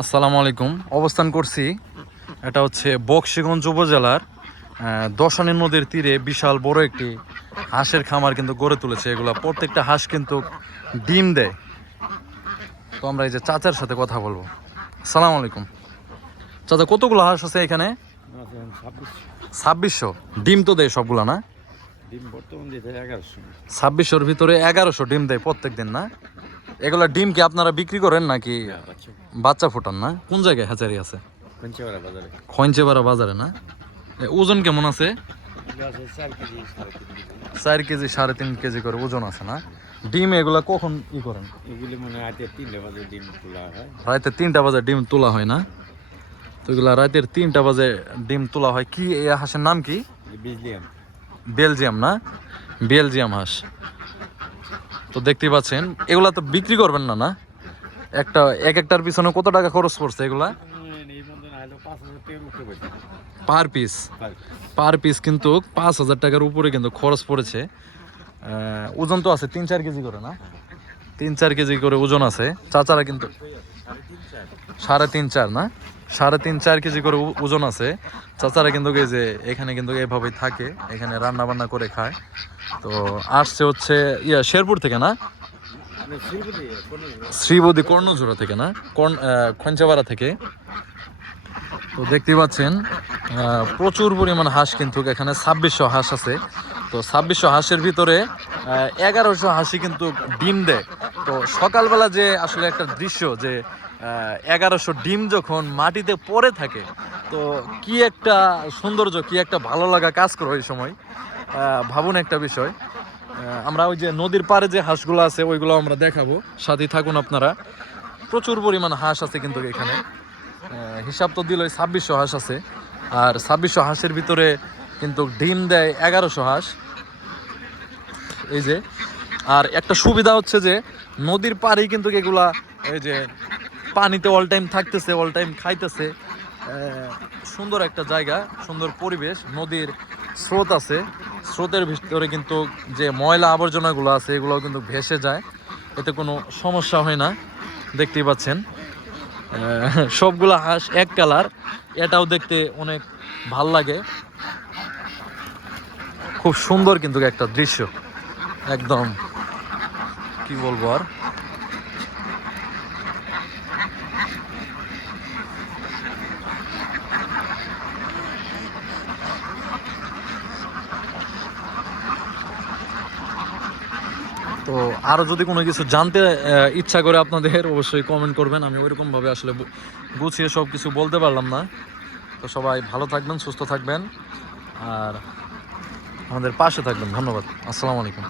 আসসালামু আলাইকুম। অবস্থান করছি এটা হচ্ছে বক্সিগঞ্জ উপজেলার দশানী নদীর তীরে বিশাল বড় একটি হাঁসের খামার কিন্তু গড়ে তুলেছে। এগুলা প্রত্যেকটা হাঁস কিন্তু ডিম দেয়। তো আমরা এই যে চাচার সাথে কথা বলব। আসসালামু আলাইকুম। চাচা কতগুলো হাঁস আছে এখানে? ছাব্বিশশো। ডিম তো দেয় সবগুলা না? ছাব্বিশশোর ভিতরে এগারোশো ডিম দেয় প্রত্যেক দিন না? এগুলা ডিম কি আপনারা বিক্রি করেন নাকি বাচ্চা বাচ্চা ফোটান না? কোন জায়গায় হ্যাচারি আছে? খঞ্চেবাড়া বাজারে। না? এ, ওজন কেমন আছে? চার কেজি সাড়ে তিন কেজি। করে ওজন আছে না? ডিম এগুলা কখন ই করেন? মানে রাতে ডিম তোলা তিনটা বাজে ডিম তোলা হয় না? তো এগুলা রাতের তিনটা বাজে ডিম তোলা হয়। কি এই হাঁসের নাম কি? বিজলিয়াম। বেলজিয়াম না? বেলজিয়াম হাঁস। তো দেখতেই পাচ্ছেন, এগুলা তো বিক্রি করবেন না না? একটা, এক একটার পিছনে কত টাকা খরচ পড়ছে এগুলা? Per piece. পার পিস কিন্তু পাঁচ হাজার টাকার উপরে কিন্তু খরচ পড়েছে। ওজন তো আছে তিন চার কেজি করে, না? তিন চার কেজি করে ওজন আছে। চাচারা কিন্তু সাড়ে তিন চার, না? সাড়ে তিন, চার কেজি করে ওজন আছে। চাচারা কিন্তু যে এখানে কিন্তু এভাবেই থাকে, এখানে রান্না বান্না করে খায়। তো আসছে হচ্ছে ইয়া শেরপুর থেকে না? শ্রীবদী কর্ণঝোড়া থেকে না? খঞ্চাপাড়া থেকে। তো দেখতে পাচ্ছেন প্রচুর পরিমাণ হাঁস কিন্তু এখানে ছাব্বিশশো হাঁস আছে। তো ছাব্বিশশো হাঁসের ভিতরে এগারোশো হাঁসি কিন্তু ডিম দেয়। তো সকালবেলা যে আসলে একটা দৃশ্য যে এগারোশো ডিম যখন মাটিতে পড়ে থাকে, তো কি একটা সৌন্দর্য, কি একটা ভালো লাগা কাজ করে ওই সময়। ভাবুন একটা বিষয় আমরা ওই যে নদীর পাড়ে যে হাঁসগুলো আছে, ওইগুলো আমরা দেখাবো। সাথে থাকুন আপনারা। প্রচুর পরিমাণ হাঁস আছে কিন্তু এখানে। হিসাব তো দিল ছাব্বিশশো হাঁস আছে। আর ছাব্বিশশো হাঁসের ভিতরে কিন্তু ডিম দেয় এগারোশো হাঁস। এই যে, আর একটা সুবিধা হচ্ছে যে, নদীর পাড়েই কিন্তু এগুলা, এই যে পানিতে অল টাইম থাকতেছে অল টাইম খাইতেছে। সুন্দর একটা জায়গা, সুন্দর পরিবেশ, নদীর স্রোত আছে। স্রোতের ভিতরে কিন্তু যে ময়লা আবর্জনাগুলো আছে এগুলো কিন্তু ভেসে যায়। এতে কোনো সমস্যা হয় না, দেখতেই পাচ্ছেন। সবগুলো হাঁস এক কালার, এটাও দেখতে অনেক ভালো লাগে। খুব সুন্দর কিন্তু একটা দৃশ্য। একদম, কি বলব আর? তো আরও যদি কোনো কিছু জানতে ইচ্ছা করে আপনাদের, অবশ্যই কমেন্ট করবেন। আমি ওইরকমভাবে আসলে গুছিয়ে সব কিছু বলতে পারলাম না। তো সবাই ভালো থাকবেন, সুস্থ থাকবেন। আর আমাদের পাশে থাকবেন। ধন্যবাদ। আসসালামু আলাইকুম।